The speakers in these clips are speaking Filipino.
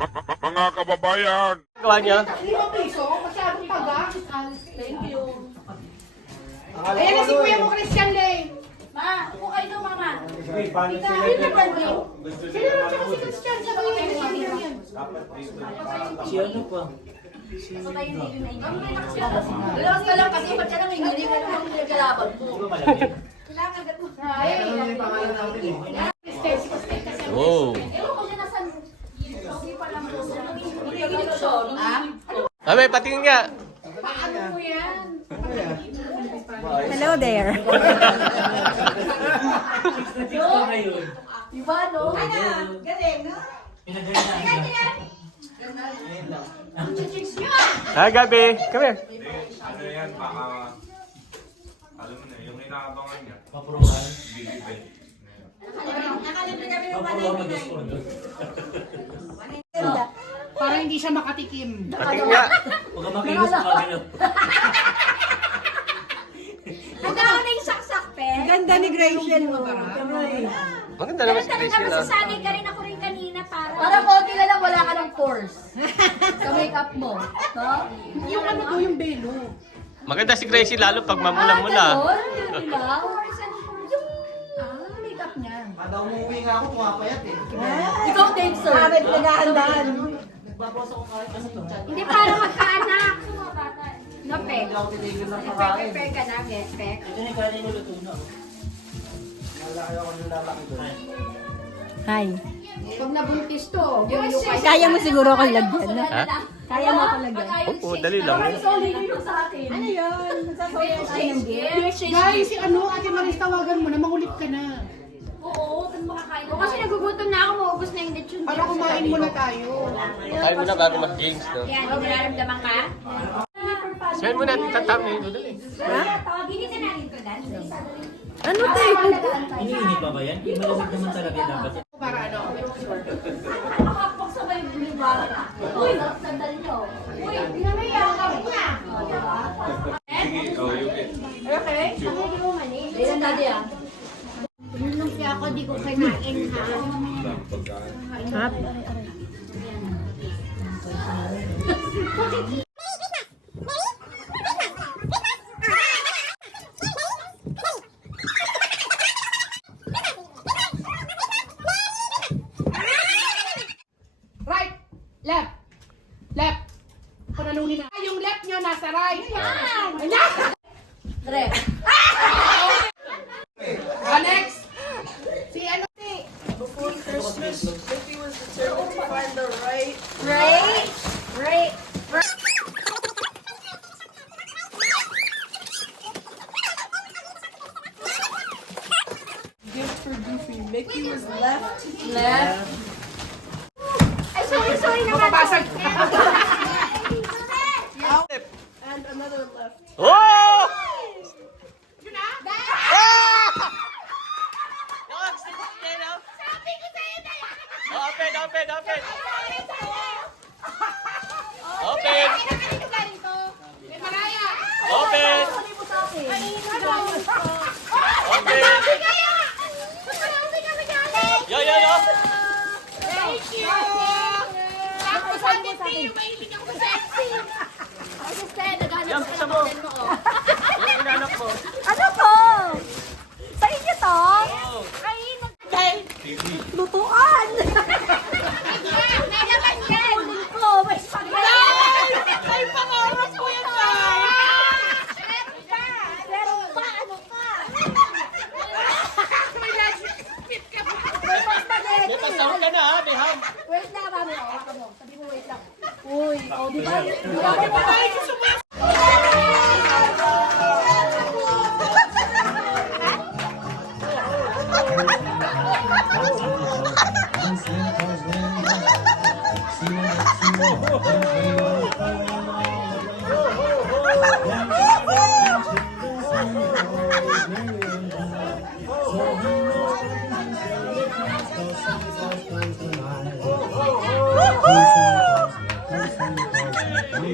Mga kababayan! Gawa niya? 5 piso? Masyadong taga. Thank you. Ayan na si Kuya mo, Christian Lane. Ma, upo kayo doon, mama. Sino naman si Christian? Siya ba yung yan? Si ano pa? Patayin na yun na yun. Relax ka lang kasi ba't ka nang hindi ka naman nagkalaban mo. Kailangan ka mo. Oh. Ewan ko siya nasan. Hindi pa lang po. Hindi ko siya. Abe, patingin nga. Paano mo yan? Hello there. Diba, no? Galing, no? Hi, Gabi. Come here. Ano yan, baka... Alam mo na, yung inaabangan niya. Mapuruhan. Bilibid. Nakalibre kami ng Mapuruhan mag-respondo. Para hindi siya makatikim. Patingin nga. Huwag ka makilos sa magano. Nagkaroon na yung saksak, pe. Ganda ni Graciel mo. Maganda naman si Gracie na. Masasanay ka rin ako rin kanina para konti na lang wala ka ng pores sa makeup mo. No? Yung ano do, yung belo. Maganda si Gracie lalo pag mamula-mula. Yung makeup niya. Kada umuwi nga ako, pumapayat eh. Ikaw din, sir. Bakit naghahandaan? Nagbabawas ako kahit ano to. Hindi para magkaanak. No, pe. Hindi ako titigil ng pakain. Prepare ka na, pe. Ito na yung kanin mo luto na. Malaki ako ng lalaki doon. Hi. Pag nabuntis to, Kaya mo siguro akong lagyan. Ha? Kaya mo akong lagyan. Oo, dali lang. sa akin. Ano yun? Magsasawin tayo ng gift. Guys, si ano, Ate Maris, tawagan mo na, mangulit ka na. Oo, kung makakain. Oo, kasi nagugutom na ako, maubos na yung lechon. Para kumain muna tayo. Kain mo na bago mag-games, no? Yan, hindi nararamdaman ka? Smell mo na, tatami. Dali. Tawagin na natin ko, Dan. Ano to? Iniinit pa ba yan? Malamig naman talaga dapat yan. Para ano? Nakakapag sa may libaran. Uy, sandal nyo. Uy, pinamiyakap niya. Sige, oh, yung... Okay? Hindi mo mani. Ilan dati ah? Nung siya ako, di ko kinain ha. Hap. Right, left, left. Panalunin na. Yung left nyo nasa right. Ayan! Rep. Next. Si ano? Right? Right. Left. Ay, sorry naman. Mapapasag. Oh! Yun na? Sabi ko sa'yo na yan. Open, open, open. Ay, Open. nakalito ka rito. May Maraya. Open. Sabi mo sa akin. Open. Sabi kaya. Sabi kami galing. Yo, yo, yo. Thank you. Tapos sabi ko sa'yo, mahilig ako sa sexy. Ay, sister, naghanap Yan, ka gusto ng mo. model mo. Oh. Yung inanak mo. Ano to? Sa inyo to? Oh. Ay, lutuan! Nalaman yan. Ko, may spaghetti. Ay, pangawas ko yan sa. Pero pa, ano pa? May last fit ka pa. May spaghetti. May pasahog ka na, ha? May ham. Wait lang, mami. Hawakan mo. Sabi mo, wait lang. Uy, oh, di ba? Ay, gusto mo.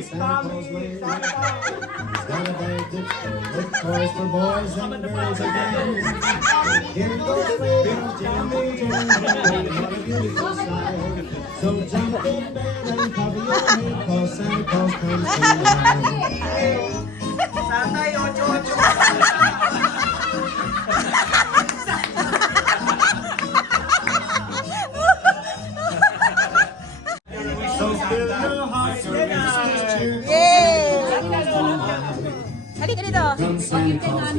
Santa Claus lays down. Got a very good look toys for boys and girls again. Here goes little Jimmy, what a beautiful sight. So jump in bed and cover your head, 'cause Santa Claus comes tonight. Tatay, 8-8. So fill your hearts with cheer. Yay! Halika dito. From Santa Claus.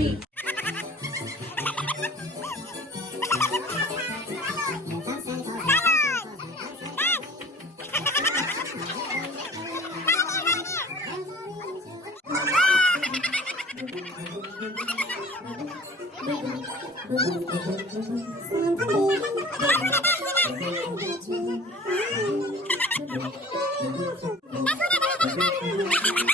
Thank you.